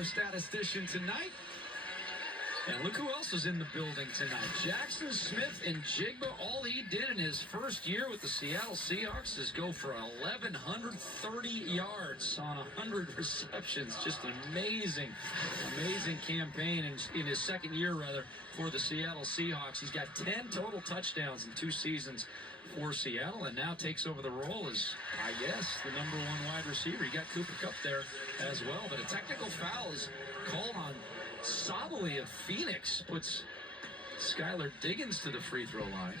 our statistician tonight. And look who else was in the building tonight. Jackson Smith and Jigba. All he did in his first year with the Seattle Seahawks is go for 1,130 yards on 100 receptions. Just an amazing campaign in his second year, rather, for the Seattle Seahawks. He's got 10 total touchdowns in 2 seasons for Seattle, and now takes over the role as, I guess, the number 1 wide receiver. You got Cooper Kupp there as well, but a technical foul is called on Sabally of Phoenix. Puts Skylar Diggins to the free throw line.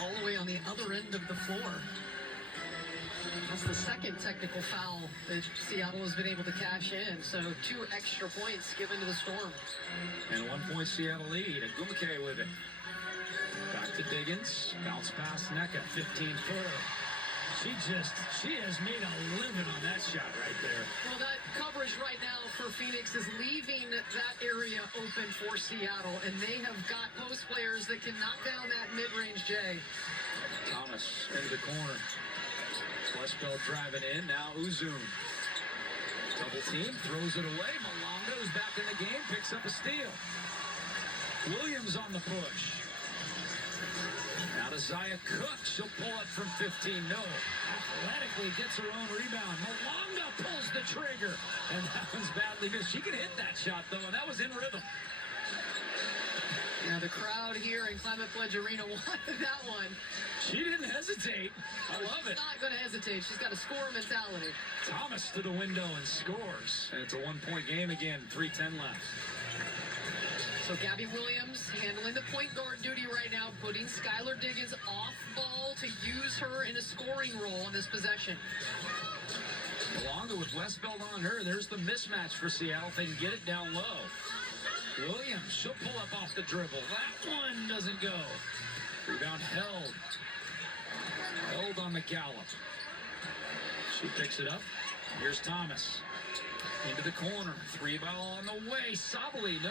All the way on the other end of the floor. That's the second technical foul that Seattle has been able to cash in. So 2 extra points given to the Storm. And 1 point Seattle lead. Agumake with it. Back to Diggins. Bounce pass Nneka. 15-footer. She has made a living on that shot right there. Well, that coverage right now for Phoenix is leaving that area open for Seattle, and they have got post players that can knock down that mid-range J. Thomas into the corner. Westbeld driving in. Now Uzun. Double team. Throws it away. Malonga is back in the game. Picks up a steal. Williams on the push. Now to Zaya Cook. She'll pull up from 15. No. Athletically gets her own rebound. Malonga pulls the trigger. And that one's badly missed. She can hit that shot, though, and that was in rhythm. Now the crowd here in Climate Pledge Arena wanted that one. She didn't hesitate. I love it. She's not going to hesitate. She's got a score mentality. Thomas to the window and scores. And it's a 1-point game again. 3:10 left. So Gabby Williams handling the point guard duty right now, putting Skylar Diggins off ball to use her in a scoring role in this possession. Malonga with Westbeld on her. There's the mismatch for Seattle. If they can get it down low. Williams, she'll pull up off the dribble. That one doesn't go. Rebound held. Held on the gallop. She picks it up. Here's Thomas. Into the corner. 3 ball on the way. Sabally, no.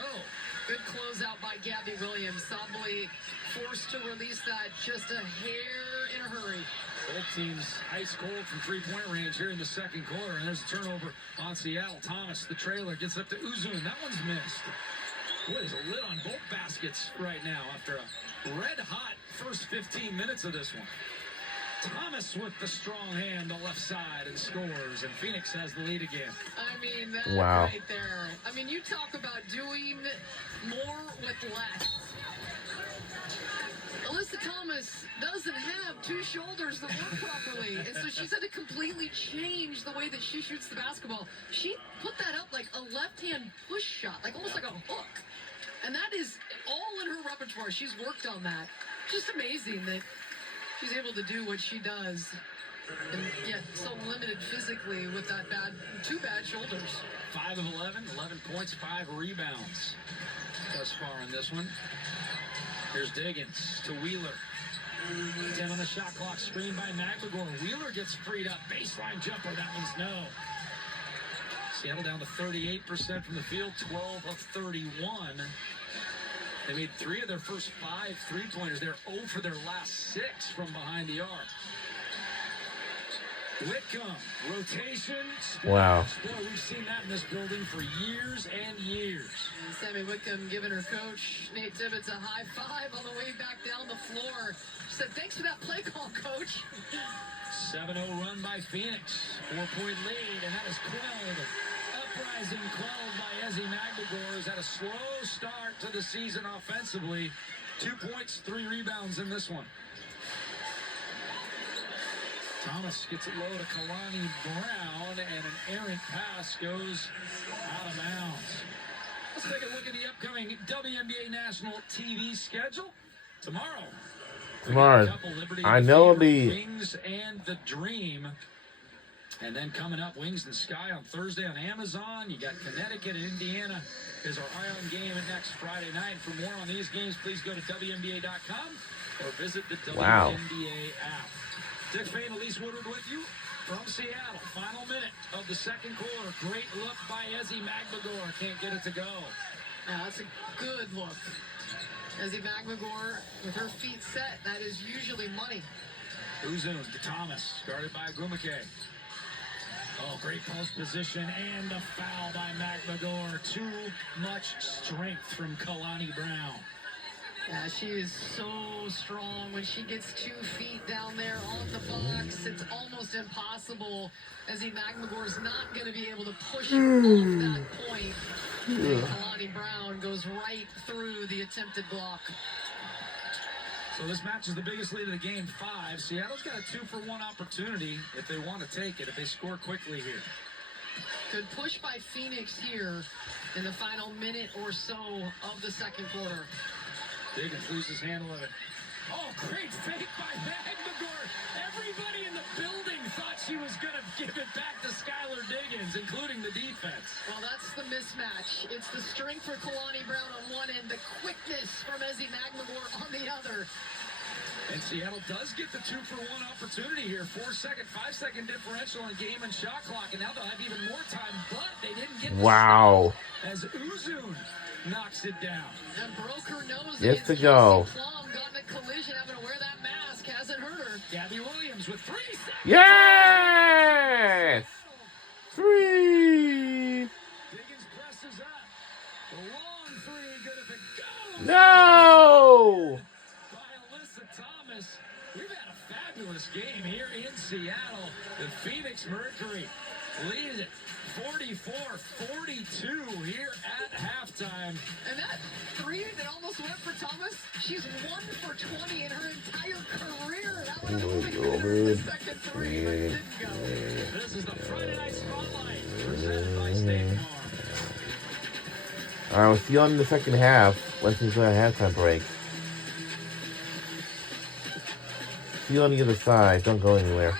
Good closeout by Gabby Williams. Sabally forced to release that just a hair in a hurry. Both teams ice cold from 3-point range here in the second quarter. And there's a turnover on Seattle. Thomas, the trailer, gets up to Uzun. That one's missed. Boy, there's a lid on both baskets right now after a red-hot first 15 minutes of this one. Thomas with the strong hand, the left side, and scores, and Phoenix has the lead again. I mean, that wow. Right there. I mean, you talk about doing more with less. Alyssa Thomas doesn't have 2 shoulders that work properly, and so she's had to completely change the way that she shoots the basketball. She put that up like a left-hand push shot, like almost like a hook. And that is all in her repertoire. She's worked on that. Just amazing that she's able to do what she does, and yet so limited physically with that 2 bad shoulders. 5 of 11, 11 points, 5 rebounds thus far in this one. Here's Diggins to Wheeler. 10 on the shot clock, screened by McLegore. Wheeler gets freed up. Baseline jumper, that one's no. Seattle down to 38% from the field, 12 of 31. They made 3 of their first 5 3-pointers. They're 0 for their last 6 from behind the arc. Whitcomb, rotation. Wow. Boy, we've seen that in this building for years and years. And Sammy Whitcomb giving her coach, Nate Tibbetts, a high five on the way back down the floor. She said, thanks for that play call, coach. 7-0 run by Phoenix. 4-point lead, and that is quelled. Uprising quelled by Ezi Magdegor. Has had a slow start to the season offensively. 2 points, 3 rebounds in this one. Thomas gets it low to Kalani Brown, and an errant pass goes out of bounds. Let's take a look at the upcoming WNBA National TV schedule. Tomorrow, I know the Wings and the Dream. And then coming up, Wings and Sky on Thursday on Amazon. You got Connecticut and Indiana is our Iron game next Friday night. For more on these games, please go to WNBA.com or visit the WNBA app. Dick Fain, Elise Woodward with you from Seattle. Final minute of the second quarter. Great look by Ezi Magdegor. Can't get it to go. Now, that's a good look. Ezi Magdegor with her feet set. That is usually money. Uzun to Thomas. Guarded by Agumake. Oh, great post position and a foul by McMagor. Too much strength from Kalani Brown. Yeah, she is so strong. When she gets 2 feet down there on the box, it's almost impossible. As McMagor's not going to be able to push off that point. And Kalani Brown goes right through the attempted block. So this match is the biggest lead of the game, 5. Seattle's got a 2-for-1 opportunity if they want to take it, if they score quickly here. Good push by Phoenix here in the final minute or so of the second quarter. Diggins loses handle of it. Oh, great fake by McMagor. Everybody in the building thought she was going to give it back to Skylar Diggins, including the defense. Well, that's the mismatch. It's the strength for Kalani Brown on one end, the quickness from Ezi McMagor on the other. And Seattle does get the 2-for-1 opportunity here. 4-second, 5-second differential on game and shot clock, and now they'll have even more time, but they didn't get the Wow. stop as Uzun knocks it down. And broke her nose. Yes to against go. Kelsey Plum, got in a collision, having to wear that mask, hasn't hurt her. Gabby Williams with 3 seconds. Yes! 3! Diggins presses up. The long 3, good if it goes. No! By Alyssa Thomas. We've had a fabulous game here in Seattle. The Phoenix Mercury leads it 44-42 here at halftime. And that 3 that almost went for Thomas, she's 1 for 20 in her entire career. That would have been the second 3, but it didn't go. This is the Friday Night Spotlight presented by State Farm. All right, we'll see you in the second half once we go to halftime break. See you on the other side. Don't go anywhere.